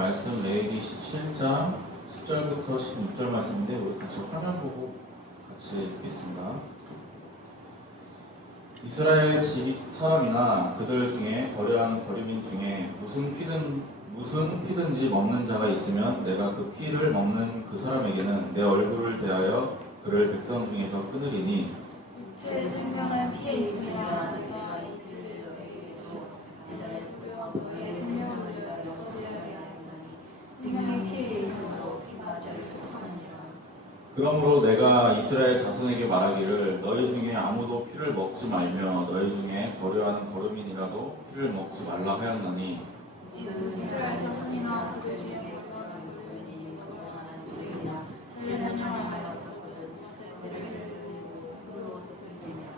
말씀 레위기 17장 10절부터 16절 말씀인데 우리 같이 화면 보고 같이 읽겠습니다. 이스라엘 집 사람이나 그들 중에 거래한 거류민 중에 무슨 피든지 먹는 자가 있으면 내가 그 피를 먹는 그 사람에게는 내 얼굴을 대하여 그를 백성 중에서 끊으리니 육체의 생명은 피에 있으리라. 내가 이 피를 너에게 줘 제단에 뿌려 너의 생명을 너희가 정수여야 하나니 생명이 피에 있으므로 피가 죄를 씻어내니라. 그러므로 내가 이스라엘 자손에게 말하기를 너희 중에 아무도 피를 먹지 말며 너희 중에 거류한 거류민이라도 피를 먹지 말라 하였나니 이는 이스라엘 자손이나 그들 중에 거류한 거류민이 거류하는 집이나 세례를 청하였거든. 세례를 그로 덮을지니라.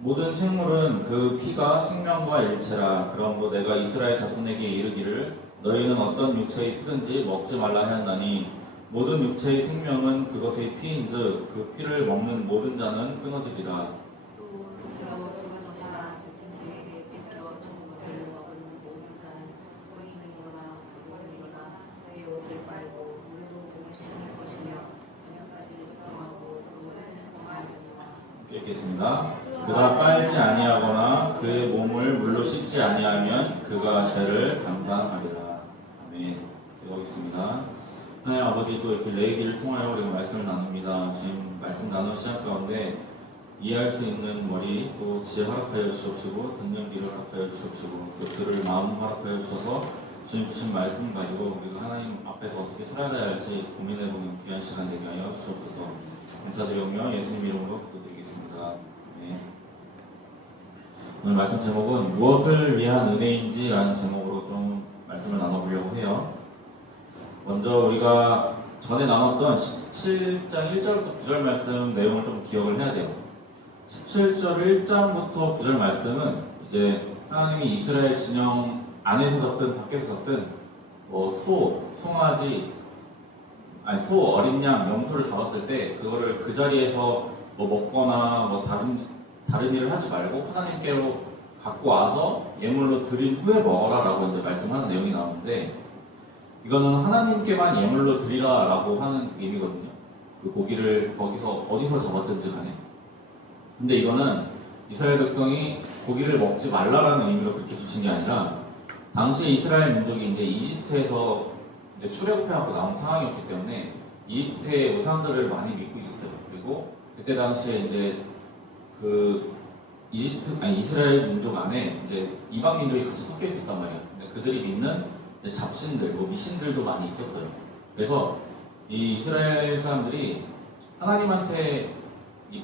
모든 생물은 그 피가 생명과 일체라. 그러므로 내가 이스라엘 자손에게 이르기를 너희는 어떤 육체의 피든지 먹지 말라 하였나니 모든 육체의 생명은 그것의 피인즉 그 피를 먹는 모든 자는 끊어지리라. 또 스스로 죽은 것이나 짐승에게 찢겨 죽은 것을 먹은 모든 자는 너희는 일어나 그들이나 너희 옷을 빨고 물로 몸을 씻을 것이며 저녁까지 정하고 그 후에는 정하려니와. 읽겠습니다. 그가 빨지 아니하거나 그의 몸을 물로 씻지 아니하면 그가 죄를 감당하리라. 아멘. 기도하겠습니다. 하나님 아버지, 또 이렇게 레위기를 통하여 우리가 말씀을 나눕니다. 지금 말씀 나누는 시간 가운데 이해할 수 있는 머리, 또 지혜 허락하여 주시옵시고 듣는 귀를 허락하여 주시옵시고 또 들을 마음 허락하여 주셔서 지금 주신 말씀 가지고 우리가 하나님 앞에서 어떻게 살아야 할지 고민해보는 귀한 시간 되게 하여 주옵소서. 감사드리며 예수님 이름으로 기도드리겠습니다. 네. 오늘 말씀 제목은 무엇을 위한 은혜인지 라는 제목으로 좀 말씀을 나눠보려고 해요. 먼저 우리가 전에 나눴던 17장 1절부터 9절 말씀 내용을 좀 기억을 해야 돼요. 17절 1장부터 9절 말씀은 이제 하나님이 이스라엘 진영 안에서 졌든 밖에서 졌든 송아지, 소, 어린 양, 염소를 잡았을 때 그거를 그 자리에서 먹거나 다른 일을 하지 말고 하나님께로 갖고 와서 예물로 드린 후에 먹어라 라고 이제 말씀하는 내용이 나오는데 이거는 하나님께만 예물로 드리라 라고 하는 의미거든요. 그 고기를 거기서 어디서 잡았든지 간에. 근데 이거는 이스라엘 백성이 고기를 먹지 말라라는 의미로 그렇게 주신 게 아니라 당시 이스라엘 민족이 이제 이집트에서 이제 출애굽해갖고 나온 상황이었기 때문에 이집트의 우상들을 많이 믿고 있었어요. 그리고 그때 당시에 이제 이스라엘 민족 안에 이제 이방 민족이 같이 섞여 있었단 말이에요. 근데 그들이 믿는 잡신들, 미신들도 많이 있었어요. 그래서 이 이스라엘 사람들이 하나님한테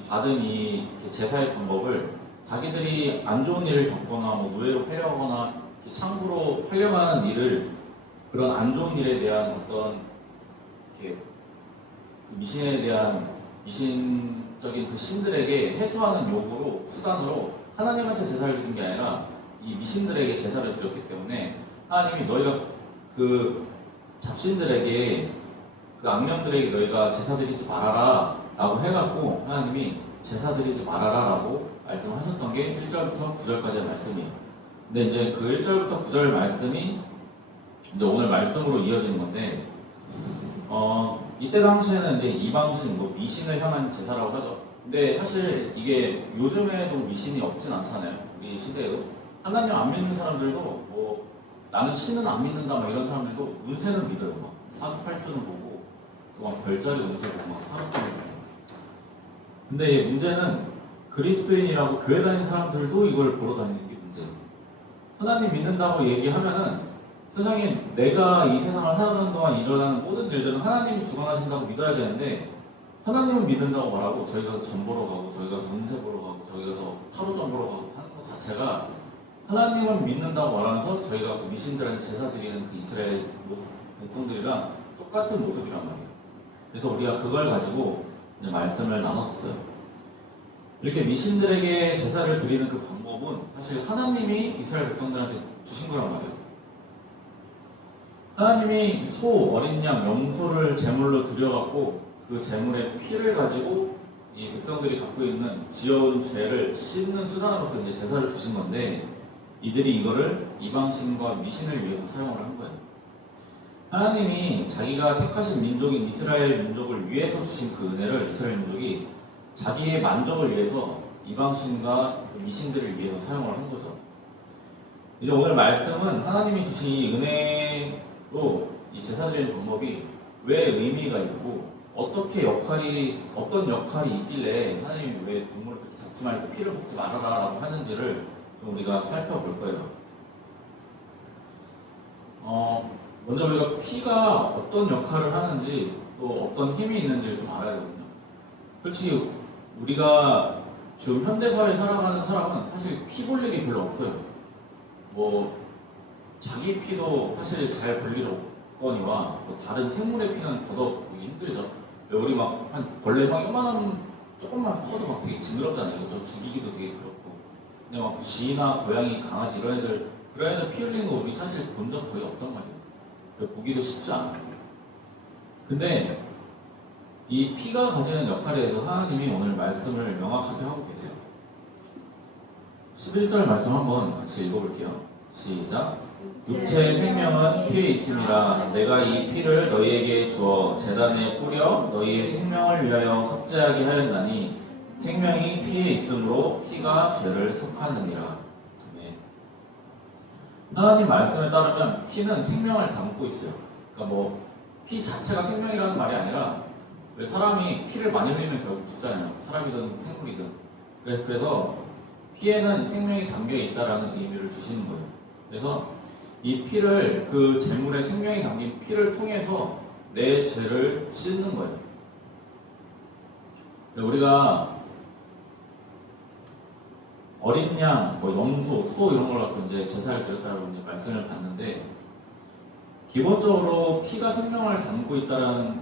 받은 이 제사의 방법을 자기들이 안 좋은 일을 겪거나 노예로 팔려거나 창구로 팔려가는 일을 그런 안 좋은 일에 대한 어떤 그 미신에 대한 미신적인 그 신들에게 해소하는 요구로 수단으로 하나님한테 제사를 드린 게 아니라 이 미신들에게 제사를 드렸기 때문에 하나님이 너희가 그 잡신들에게 그 악령들에게 너희가 제사 드리지 말아라 라고 해갖고 하나님이 제사 드리지 말아라 라고 말씀하셨던 게 1절부터 9절까지의 말씀이에요. 근데 이제 그 1절부터 9절 말씀이 이제 오늘 말씀으로 이어지는 건데 이때 당시에는 이제 이방신, 미신을 향한 제사라고 하죠. 근데 사실 이게 요즘에도 미신이 없진 않잖아요. 우리 시대에도 하나님 안 믿는 사람들도 나는 신은 안 믿는다 이런 사람들도 운세는 믿어요. 사주팔주는 보고 또 별자리 운세 보고 사주팔주 보고. 근데 문제는 그리스도인이라고 교회 다니는 사람들도 이걸 보러 다니는 게 문제예요. 하나님 믿는다고 얘기하면은 세상에 내가 이 세상을 살아가는 동안 일어나는 모든 일들은 하나님이 주관하신다고 믿어야 되는데 하나님은 믿는다고 말하고 저희 가서 점 보러 가고 저희 가서 운세 보러 가고 저희 가서 타로점 보러 가고 하는 것 자체가 하나님을 믿는다고 말하면서 저희가 그 미신들한테 제사 드리는 그 이스라엘 백성들이랑 똑같은 모습이란 말이에요. 그래서 우리가 그걸 가지고 이제 말씀을 나눴어요. 이렇게 미신들에게 제사를 드리는 그 방법은 사실 하나님이 이스라엘 백성들한테 주신 거란 말이에요. 하나님이 소, 어린 양, 염소를 제물로 드려갖고 그 제물의 피를 가지고 이 백성들이 갖고 있는 지어온 죄를 씻는 수단으로서 이제 제사를 주신 건데 이들이 이거를 이방신과 미신을 위해서 사용을 한 거예요. 하나님이 자기가 택하신 민족인 이스라엘 민족을 위해서 주신 그 은혜를 이스라엘 민족이 자기의 만족을 위해서 이방신과 미신들을 위해서 사용을 한 거죠. 이제 오늘 말씀은 하나님이 주신 이 은혜로 이 제사 드리는 방법이 왜 의미가 있고 어떤 역할이 있길래 하나님이 왜 동물을 그렇게 잡지 말고 피를 먹지 말아라 라고 하는지를 좀 우리가 살펴볼 거예요. 먼저 우리가 피가 어떤 역할을 하는지 또 어떤 힘이 있는지를 좀 알아야 되거든요. 솔직히 우리가 지금 현대사회에 살아가는 사람은 사실 피 볼 일이 별로 없어요. 뭐 자기 피도 사실 잘 볼 일 없거니와 뭐 다른 생물의 피는 더더욱 보기 힘들죠. 우리 막 한 벌레 막 요만한 조금만 커도 막 되게 징그럽잖아요. 저 죽이기도 되게 그렇고. 근데 막 쥐나 고양이, 강아지 이런 애들 피 흘리는 거 우리 사실 본 적 거의 없단 말이에요. 보기도 쉽지 않아요. 근데 이 피가 가지는 역할에 대해서 하나님이 오늘 말씀을 명확하게 하고 계세요. 11절 말씀 한번 같이 읽어볼게요. 시작. 육체의 생명은 피에 있음이라 내가 이 피를 너희에게 주어 제단에 뿌려 너희의 생명을 위하여 섭제하게 하였나니 생명이 피에 있으므로 피가 죄를 속하느니라. 네. 하나님 말씀에 따르면 피는 생명을 담고 있어요. 그러니까 뭐 피 자체가 생명이라는 말이 아니라 왜 사람이 피를 많이 흘리면 결국 죽잖아요. 사람이든 생물이든. 그래서 피에는 생명이 담겨 있다라는 의미를 주시는 거예요. 그래서 이 피를 그 제물에 생명이 담긴 피를 통해서 내 죄를 씻는 거예요. 우리가 어린 양, 뭐 염소, 소 이런 걸 갖고 이제 제사를 드렸다라고 이제 말씀을 받는데 기본적으로 피가 생명을 담고 있다는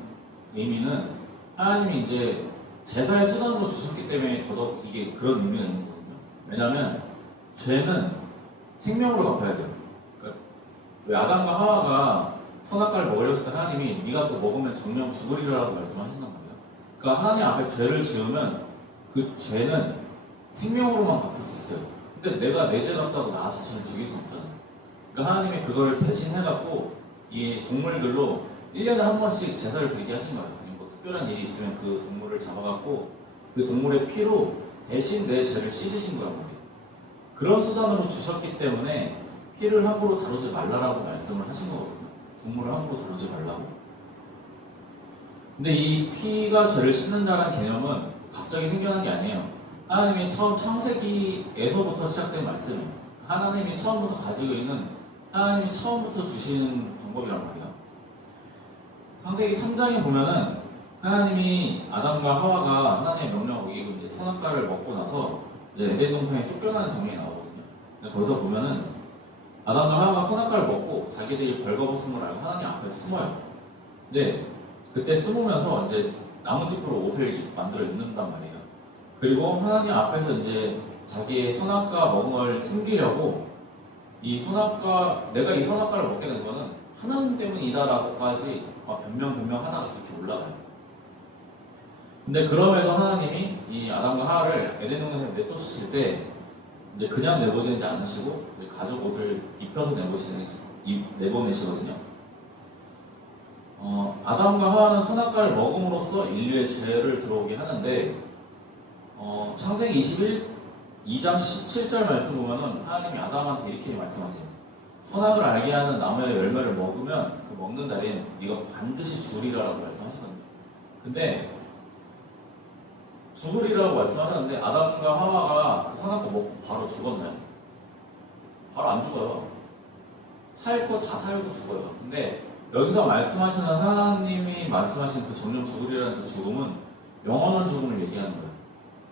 의미는 하나님이 이제 제사의 수단으로 주셨기 때문에 더더욱 이게 그런 의미가 있는 거거든요. 왜냐하면 죄는 생명으로 갚아야 돼요. 그러니까 왜 아담과 하와가 선악과를 먹으렸을 때 하나님이 네가 그거 먹으면 정령 죽으리라고 말씀하신단 말이에요. 그러니까 하나님 앞에 죄를 지으면 그 죄는 생명으로만 갚을 수 있어요. 근데 내가 내 죄 갚다고 나 자신을 죽일 수 없잖아요. 그러니까 하나님이 그걸 대신해갖고 이 동물들로 1년에 한 번씩 제사를 드리게 하신 거예요. 뭐 특별한 일이 있으면 그 동물을 잡아갖고 그 동물의 피로 대신 내 죄를 씻으신 거란 말이에요. 그런 수단으로 주셨기 때문에 피를 함부로 다루지 말라라고 말씀을 하신 거거든요. 동물을 함부로 다루지 말라고. 근데 이 피가 죄를 씻는다는 개념은 갑자기 생겨난 게 아니에요. 하나님이 처음 창세기에서부터 시작된 말씀이에요. 하나님이 처음부터 가지고 있는 하나님이 처음부터 주시는 방법이란 말이에요. 창세기 3장에 보면은 하나님이 아담과 하와가 하나님의 명령을 어기고 이제 선악과를 먹고 나서 이제 에덴 동산에 쫓겨나는 장면이 나오거든요. 근데 거기서 보면은 아담과 하와가 선악과를 먹고 자기들이 벌거벗음을 알고 하나님 앞에 숨어요. 근데 그때 숨으면서 이제 나뭇잎으로 옷을 만들어 입는단 말이에요. 그리고 하나님 앞에서 이제 자기의 선악과 먹은 걸 숨기려고 이 선악과, 내가 이 선악과를 먹게 된 거는 하나님 때문이다라고까지 변명하다가 그렇게 올라가요. 근데 그럼에도 하나님이 이 아담과 하와를 에덴 동산에 내쫓으실 때 이제 그냥 내보내지 않으시고 가죽 옷을 입혀서 내보내시거든요. 아담과 하와는 선악과를 먹음으로써 인류의 죄를 들어오게 하는데 창세기 2장 17절 말씀 보면은 하나님이 아담한테 이렇게 말씀하세요. 선악을 알게 하는 나무의 열매를 먹으면 그 먹는 날엔 네가 반드시 죽으리라고 말씀하시거든요. 근데 죽으리라고 말씀하셨는데 아담과 하와가 그 선악과 먹고 바로 죽었나요? 바로 안 죽어요. 살 거 다 살고 죽어요. 근데 여기서 말씀하시는 하나님이 말씀하신 그 정령 죽으리라는 그 죽음은 영원한 죽음을 얘기하는 거예요.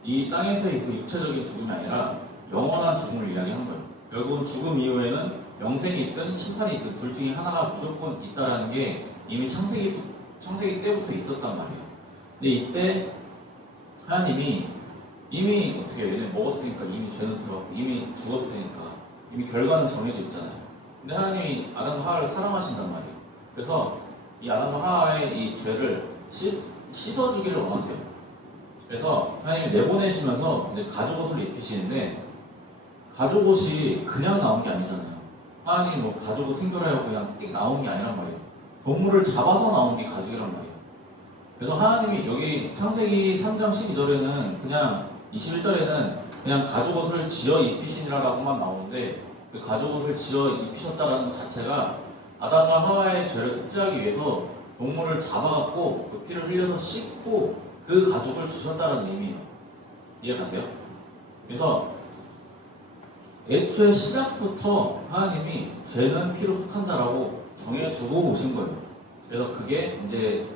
이 땅에서의 그 육체적인 죽음이 아니라 영원한 죽음을 이야기한 거예요. 결국은 죽음 이후에는 영생이 있든 심판이 있든 둘 중에 하나가 무조건 있다는 게 이미 창세기 때부터 있었단 말이에요. 근데 이때 하나님이 이미 어떻게 해요? 얘네 먹었으니까 이미 죄는 들어갔고 이미 죽었으니까 이미 결과는 정해져 있잖아요. 근데 하나님이 아담과 하와를 사랑하신단 말이에요. 그래서 이 아담과 하와의 이 죄를 씻어주기를 원하세요. 그래서 하나님이 내보내시면서 이제 가죽옷을 입히시는데 가죽옷이 그냥 나온 게 아니잖아요. 하나님이 뭐 가죽옷 생겨라요 그냥 띡 나온 게 아니란 말이에요. 동물을 잡아서 나온 게 가죽이란 말이에요. 그래서 하나님이 여기 창세기 3장 12절에는 그냥 21절에는 그냥 가죽옷을 지어 입히시니라라고만 나오는데 그 가죽옷을 지어 입히셨다라는 것 자체가 아담과 하와의 죄를 섭제하기 위해서 동물을 잡아갖고 그 피를 흘려서 씻고 그 가죽을 주셨다라는 의미예요. 이해가세요? 그래서 애초에 시작부터 하나님이 죄는 피로 속한다라고 정해주고 오신 거예요. 그래서 그게 이제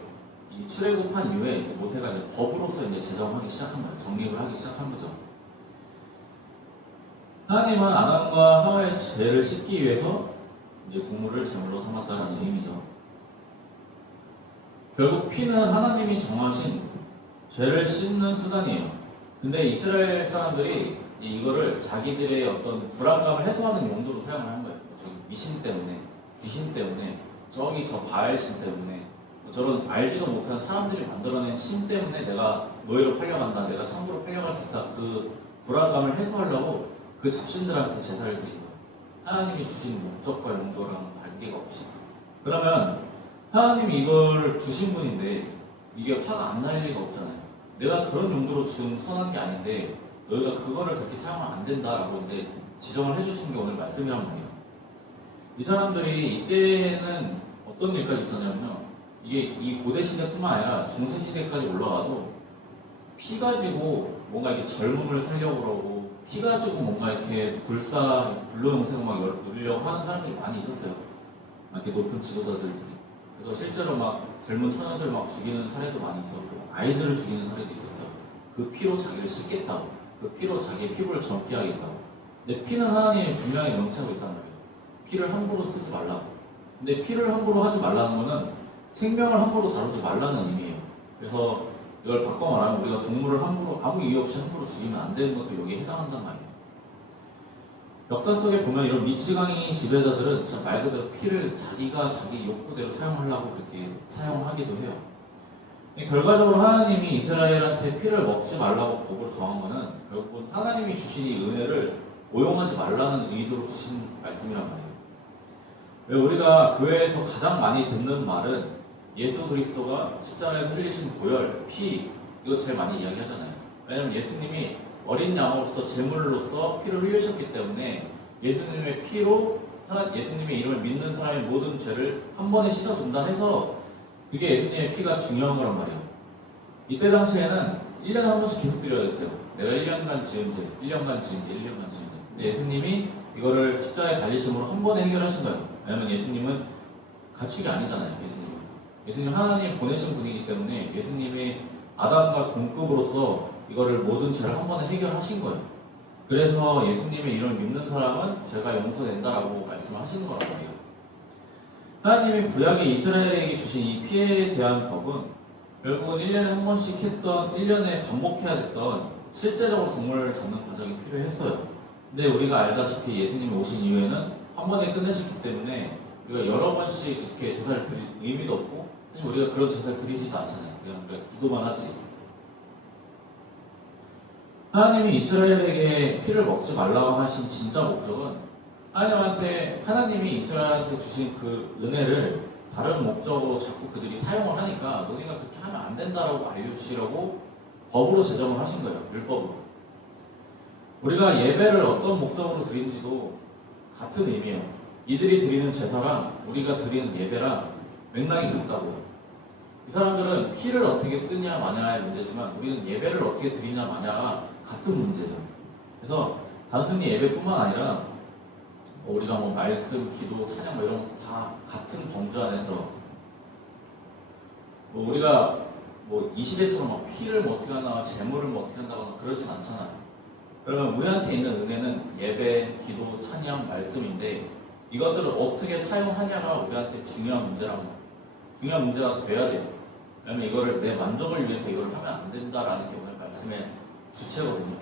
이 출애굽한 이후에 이제 모세가 이제 법으로서 이제 제정하기 시작한 거예요. 정립을 하기 시작한 거죠. 하나님은 아담과 하와의 죄를 씻기 위해서 이제 동물을 제물로 삼았다는 의미죠. 결국 피는 하나님이 정하신 죄를 씻는 수단이에요. 근데 이스라엘 사람들이 이거를 자기들의 어떤 불안감을 해소하는 용도로 사용을 한 거예요. 저기 미신 때문에, 귀신 때문에, 저기 저 바알신 때문에, 저런 알지도 못한 사람들이 만들어낸 신 때문에 내가 노예로 팔려간다, 내가 천국으로 팔려갈 수 있다, 그 불안감을 해소하려고 그 잡신들한테 제사를 드린 거예요. 하나님이 주신 목적과 용도랑 관계가 없이. 그러면 하나님이 이걸 주신 분인데 이게 화가 안 날 리가 없잖아요. 내가 그런 용도로 준 선한 게 아닌데 너희가 그거를 그렇게 사용하면 안 된다라고 이제 지정을 해주신 게 오늘 말씀이란 말이에요. 이 사람들이 이때는 어떤 일까지 있었냐면요. 이게 이 고대 시대뿐만 아니라 중세 시대까지 올라가도 피 가지고 뭔가 이렇게 젊음을 살려고 그러고 피 가지고 뭔가 이렇게 불로용생을 막 누리려고 하는 사람들이 많이 있었어요. 이렇게 높은 지도자들이. 그래서 실제로 막 젊은 처녀들 막 죽이는 사례도 많이 있었고 아이들을 죽이는 사례도 있었어요. 그 피로 자기를 씻겠다고, 그 피로 자기의 피부를 젊게 하겠다고. 근데 피는 하나님이 분명히 명시하고 있단 말이에요. 피를 함부로 쓰지 말라고. 근데 피를 함부로 하지 말라는 거는 생명을 함부로 다루지 말라는 의미예요. 그래서 이걸 바꿔 말하면 우리가 동물을 함부로 아무 이유 없이 함부로 죽이면 안 되는 것도 여기에 해당한단 말이에요. 역사 속에 보면 이런 미치광이 지배자들은 진짜 말 그대로 피를 자기가 자기 욕구대로 사용하려고 그렇게 사용하기도 해요. 결과적으로 하나님이 이스라엘한테 피를 먹지 말라고 법을 정한 거는 결국은 하나님이 주신 이 은혜를 오용하지 말라는 의도로 주신 말씀이란 말이에요. 왜 우리가 교회에서 가장 많이 듣는 말은 예수 그리스도가 십자가에서 흘리신 보혈, 피, 이거 제일 많이 이야기하잖아요. 왜냐하면 예수님이 어린 양으로서 제물로서 피를 흘리셨기 때문에 예수님의 피로 예수님의 이름을 믿는 사람의 모든 죄를 한 번에 씻어준다 해서 그게 예수님의 피가 중요한 거란 말이에요. 이때 당시에는 1년에 한 번씩 계속 드려야 됐어요. 내가 1년간 지은 죄, 1년간 지은 죄, 1년간 지은 죄. 근데 예수님이 이거를 십자가에 달리심으로 한 번에 해결하신 거예요. 왜냐하면 예수님은 가축이 아니잖아요. 예수님 하나님 보내신 분이기 때문에 예수님이 아담과 동급으로서 이거를 모든 죄를 한 번에 해결하신 거예요. 그래서 예수님의 이름을 믿는 사람은 죄가 용서된다라고 말씀을 하시는 거란 말이에요. 하나님이 구약의 이스라엘에게 주신 이 피해에 대한 법은 결국은 1년에 한 번씩 했던, 1년에 반복해야 됐던 실제적으로 동물을 잡는 과정이 필요했어요. 근데 우리가 알다시피 예수님이 오신 이후에는 한 번에 끝내셨기 때문에 우리가 여러 번씩 이렇게 제사를 드릴 의미도 없고 사실 우리가 그런 제사를 드리지도 않잖아요. 그냥 우리가 기도만 하지. 하나님이 이스라엘에게 피를 먹지 말라고 하신 진짜 목적은 하나님이 이스라엘한테 주신 그 은혜를 다른 목적으로 자꾸 그들이 사용을 하니까 너희가 그렇게 하면 안 된다라고 알려주시려고 법으로 제정을 하신 거예요. 율법으로. 우리가 예배를 어떤 목적으로 드리는지도 같은 의미예요. 이들이 드리는 제사랑 우리가 드리는 예배랑 맥락이 같다고요. 이 사람들은 피를 어떻게 쓰냐 마냐의 문제지만 우리는 예배를 어떻게 드리냐 마냐가 같은 문제죠. 그래서 단순히 예배뿐만 아니라 우리가 뭐 말씀, 기도, 찬양 이런 것도 다 같은 범주 안에 들어가요. 우리가 이 시대처럼 막 피를 어떻게 하나, 재물을 어떻게 한다거나 그러진 않잖아요. 그러면 우리한테 있는 은혜는 예배, 기도, 찬양, 말씀인데 이것들을 어떻게 사용하냐가 우리한테 중요한 문제라고 말해요. 중요한 문제가 돼야 돼요. 왜냐면 이거를 내 만족을 위해서 이걸 하면 안 된다라는 게 오늘 말씀의 주체거든요.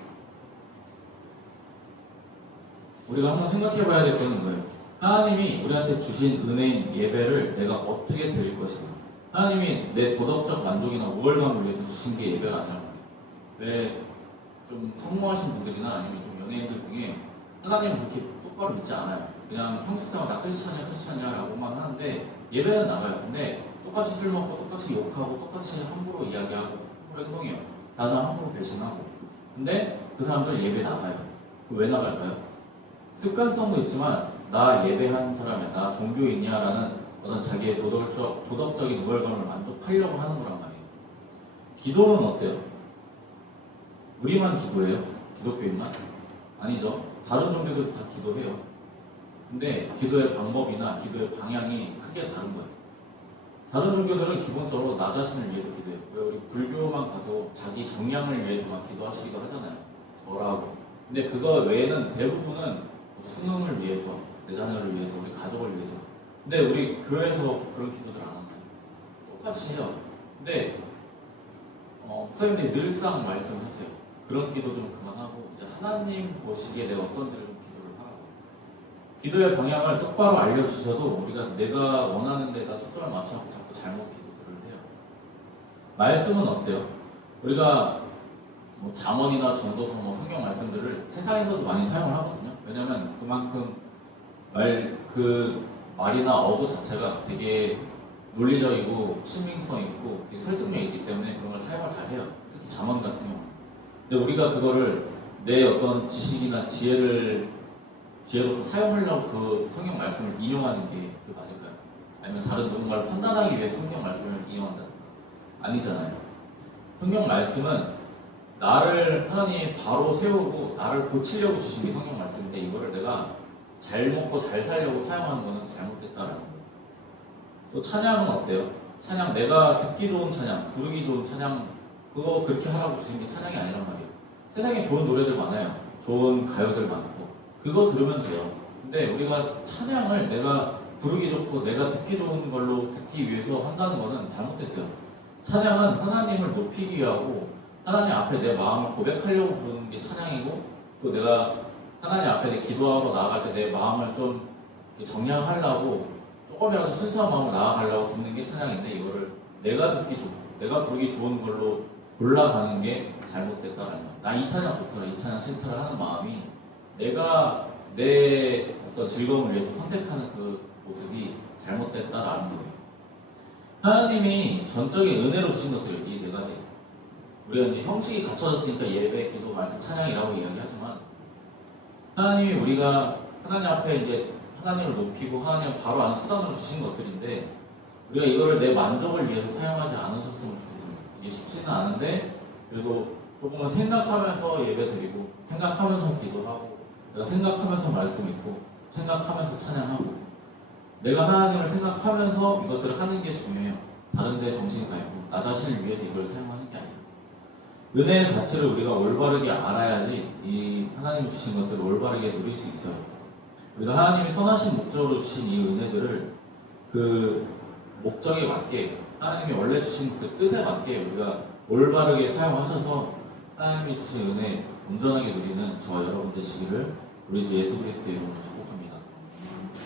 우리가 한번 생각해 봐야 될 거는 뭐예요? 하나님이 우리한테 주신 은혜인 예배를 내가 어떻게 드릴 것인가? 하나님이 내 도덕적 만족이나 우월감을 위해서 주신 게 예배가 아니란 말이에요. 왜 좀 성모하신 분들이나 아니면 좀 연예인들 중에 하나님은 그렇게 똑바로 믿지 않아요. 그냥 형식상으로 나 크리스찬이야 라고만 하는데 예배는 나가요. 근데 똑같이 술 먹고 똑같이 욕하고 똑같이 함부로 이야기하고 함부로 행동해요. 다른 사람 함부로 배신하고. 근데 그 사람들 예배 나가요. 왜 나갈까요? 습관성도 있지만 나 예배하는 사람이야, 나 종교인이야라는 어떤 자기의 도덕적인 우월감을 만족하려고 하는 거란 말이에요. 기도는 어때요? 우리만 기도해요? 기독교인만? 아니죠. 다른 종교들도 다 기도해요. 근데 기도의 방법이나 기도의 방향이 크게 다른 거예요. 다른 종교들은 기본적으로 나 자신을 위해서 기도해요. 왜 우리 불교만 가도 자기 정량을 위해서만 기도하시기도 하잖아요. 절하고. 근데 그거 외에는 대부분은 수능을 위해서, 내 자녀를 위해서, 우리 가족을 위해서. 근데 우리 교회에서 그런 기도들 안 합니다. 똑같이 해요. 근데 목사님들이 늘상 말씀하세요. 그런 기도 좀 그만하고 이제 하나님 보시기에 내가 어떤지를 좀 기도를 하라고. 기도의 방향을 똑바로 알려주셔도 우리가 내가 원하는 데다 초점을 맞춰서 자꾸 잘못 기도들을 해요. 말씀은 어때요? 우리가 뭐 잠언이나 전도서, 성경 말씀들을 세상에서도 많이 사용을 하거든요. 왜냐하면 그만큼 말이나 어구 자체가 되게 논리적이고 신빙성 있고 설득력이 있기 때문에 그런 걸 사용을 잘 해요. 특히 잠언 같은 경우. 근데 우리가 그거를 내 어떤 지식이나 지혜로서 사용하려고 그 성경 말씀을 인용하는 게 맞을까요? 아니면 다른 누군가를 판단하기 위해 성경 말씀을 인용한다든가? 아니잖아요. 성경 말씀은 나를 하나님이 바로 세우고 나를 고치려고 주신 게 성경 말씀인데 이거를 내가 잘 먹고 잘 살려고 사용하는 거는 잘못됐다라는 거예요. 또 찬양은 어때요? 찬양, 내가 듣기 좋은 찬양, 부르기 좋은 찬양, 그거 그렇게 하라고 주신 게 찬양이 아니란 말이에요. 세상에 좋은 노래들 많아요. 좋은 가요들 많고 그거 들으면 돼요. 근데 우리가 찬양을 내가 부르기 좋고 내가 듣기 좋은 걸로 듣기 위해서 한다는 거는 잘못됐어요. 찬양은 하나님을 높이기 위하고 하나님 앞에 내 마음을 고백하려고 부르는 게 찬양이고, 또 내가 하나님 앞에 기도하러 나아갈 때 내 마음을 좀 정량하려고 조금이라도 순수한 마음으로 나아가려고 듣는 게 찬양인데, 이거를 내가 듣기 좋고 내가 부르기 좋은 걸로 골라가는 게 잘못됐다라는 거예요. 나 이 찬양 좋더라, 이 찬양 싫더라 하는 마음이 내가 내 어떤 즐거움을 위해서 선택하는 그 모습이 잘못됐다라는 거예요. 하나님이 전적인 은혜로 주신 것들, 이 네 가지. 우리가 이제 형식이 갖춰졌으니까 예배, 기도, 말씀, 찬양이라고 이야기하지만, 하나님이 우리가 하나님 앞에 이제 하나님을 높이고 하나님을 바로 아는 수단으로 주신 것들인데, 우리가 이거를 내 만족을 위해서 사용하지 않으셨으면 좋겠습니다. 이게 쉽지는 않은데, 그래도 조금은 생각하면서 예배 드리고, 생각하면서 기도하고, 내가 생각하면서 말씀 읽고, 생각하면서 찬양하고, 내가 하나님을 생각하면서 이것들을 하는 게 중요해요. 다른 데 정신이 가 있고, 나 자신을 위해서 이걸 사용하는 게 아니에요. 은혜의 가치를 우리가 올바르게 알아야지 이 하나님이 주신 것들을 올바르게 누릴 수 있어요. 우리가 하나님이 선하신 목적으로 주신 이 은혜들을 그 목적에 맞게, 하나님이 원래 주신 그 뜻에 맞게 우리가 올바르게 사용하셔서 하나님이 주신 은혜 온전하게 누리는 저와 여러분 되시기를 우리 주 예수 그리스도의 이름으로 축복합니다.